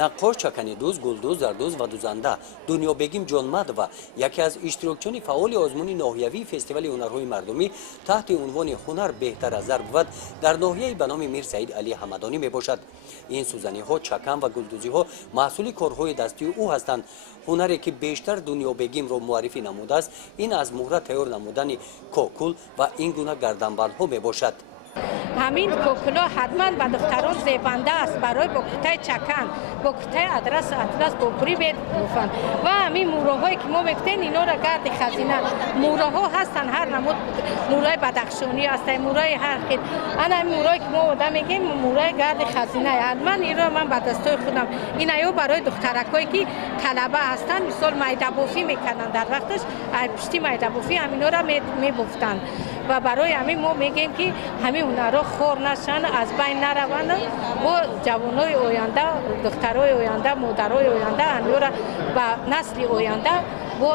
наққош чаканидӯз гулдӯз зардӯз ва дӯзанда дунёбегим ҷонмад ва яке аз иштирокчиёни фаъоли озмуни ноҳиявии фестивали ҳунарҳои мардумӣ таҳти унвони ҳунар беҳтар аз зар буд дар ноҳияи ба номи Мир Саид Али Ҳамадонӣ мебошад. ин сӯзаниҳо чакан ва гулдӯзиҳо маҳсули корҳои дастии ӯ ҳастанд. ҳунаре ки бештар дунёбегимро муаррифӣ намудааст ин аз муҳра тайёр намудани кокул ва ин гуна гарданбандҳо мебошад. ҳамин кокуло ҳатман ба духтарон зебанда аст барои бо кӯтаи чакан бо кӯтаи атлас бо пурӣ мегуфанд ва ҳамин мурроҳое ки мо мегӯфтем инора гарди хазина мурроҳо ҳастанд ҳар намуд муррои бадахшонӣ ҳастанд муррои ҳар хел ана муррои ки мо ода мегӯем муррои гарди хазина ҳатман инро ман ба дастҳои худам инаё барои духтаракое ки талаба ҳастанд мисол майдабофӣ мекарданд дар вақташ пишти майдабофӣ ҳаминора мебофтанд ва барои ҳамин мо мегӯем ки ҳамин ҳунарҳо хор нашанд аз байн нараванд бо ҷавонои оянда духтарои оянда модарои оянда ҳамиёра ба насли оянда бо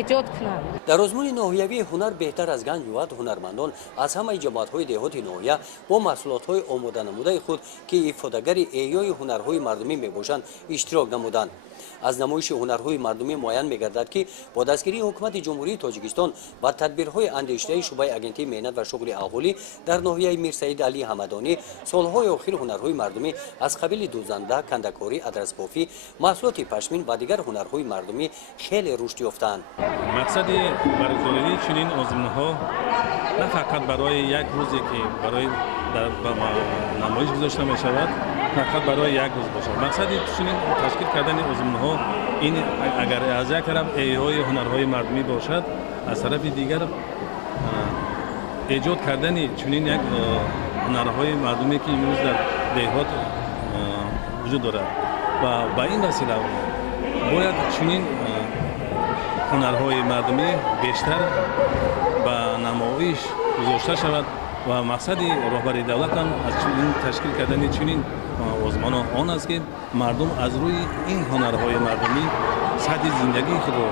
эҷод кунанд. дар озмуни ноҳиявии ҳунар беҳтар аз ганҷ буд ҳунармандон аз ҳамаи ҷамоатҳои деҳоти ноҳия бо маҳсулотҳои омоданамудаи худ ки ифодагари эҳёи ҳунарҳои мардумӣ мебошанд иштирок намуданд. аз намоиши ҳунарҳои мардумӣ муайян мегардад ки бо дастгирии ҳукумати ҷумҳурии тоҷикистон ва тадбирҳои андешидаи шуъбаи агентии меҳнат ва шуғли аҳолӣ дар ноҳияи Мир Саид Али Ҳамадонӣ солҳои охир ҳунарҳои мардумӣ аз қабили дӯзанда кандакорӣ адрасбофӣ маҳсулоти пашмин ва дигар ҳунарҳои мардумӣ хеле рушд ёфтаанд. мақсади баргузории чунин озмунҳо на фақат барои як рӯзе ки барои намоиш гузошта мешавад фақат барои як рӯз бошад. мақсади чунин ташкил кардани озмунҳо ин агар аз як тараф эҳёи ҳунарҳои мардумӣ бошад аз тарафи дигар эҷод кардани чунин як ҳунарҳои мардумӣ ки имрӯз дар деҳот вуҷуд дорад ва ба ин васила бояд чунин ҳунарҳои мардумӣ бештар ба намоиш гузошта шавад ва мақсади роҳбари давлат ҳам аз чунин ташкил кардани чунин озмунҳо он аст ки мардум аз рӯи ин ҳунарҳои мардумӣ сатҳи зиндагии худро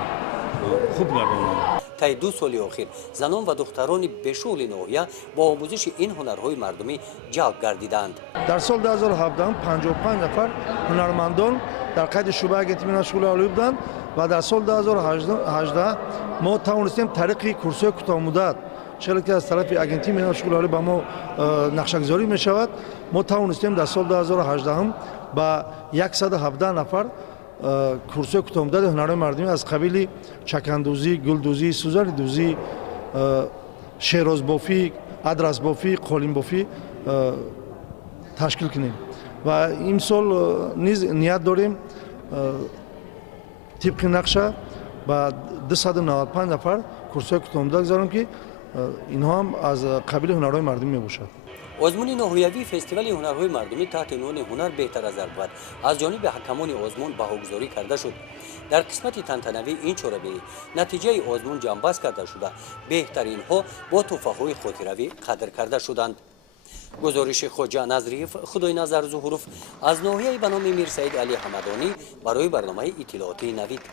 хуб гардонанд. таи 2 соли охир занон ва духтарони бешуғли ноҳия бо омӯзиши ин ҳунарҳои мардумӣ ҷалб гардиданд. дар соли 2017 55 нафар ҳунармандон дар қайди шуъбаи агентии меҳнат шуғли аҳолӣ буданд ва дар соли 2018 мо тавонистем тариқи курсҳои кӯтоҳмуддат чело ки аз тарафи агентии меҳнат шуғли аҳолӣ ба мо нақшагузорӣ мешавад мо тавонистем дар соли 2018 ба 117 нафар курсҳои кӯтоҳмуддати ҳунарҳои мардумӣ аз қабили чакандӯзӣ гулдӯзӣ сӯзанидӯзӣ шерозбофӣ адрасбофӣ қолинбофӣ ташкил кунем ва имсол низ ният дорем тибқи нақша ба 295 нафар курсҳои кӯтоҳмуддат гузорем ки инҳо ҳам аз қабили ҳунарҳои мардумӣ мебошад. озмуни ноҳиявии фестивали ҳунарҳои мардумӣ таҳти унвони ҳунар беҳтар аз зар буд аз ҷониби ҳакамони озмун баҳогузорӣ карда шуд. дар қисмати тантанавӣ ин чорабинӣ натиҷаи озмун ҷамъбаст карда шуда беҳтаринҳо бо тӯҳфаҳои хотиравӣ қадр карда шуданд. гузориши хоҷа Назриев, Худойназар Зуҳуров аз ноҳияи ба номи Мир Саид Али Ҳамадонӣ барои барномаи иттилоотии Навид.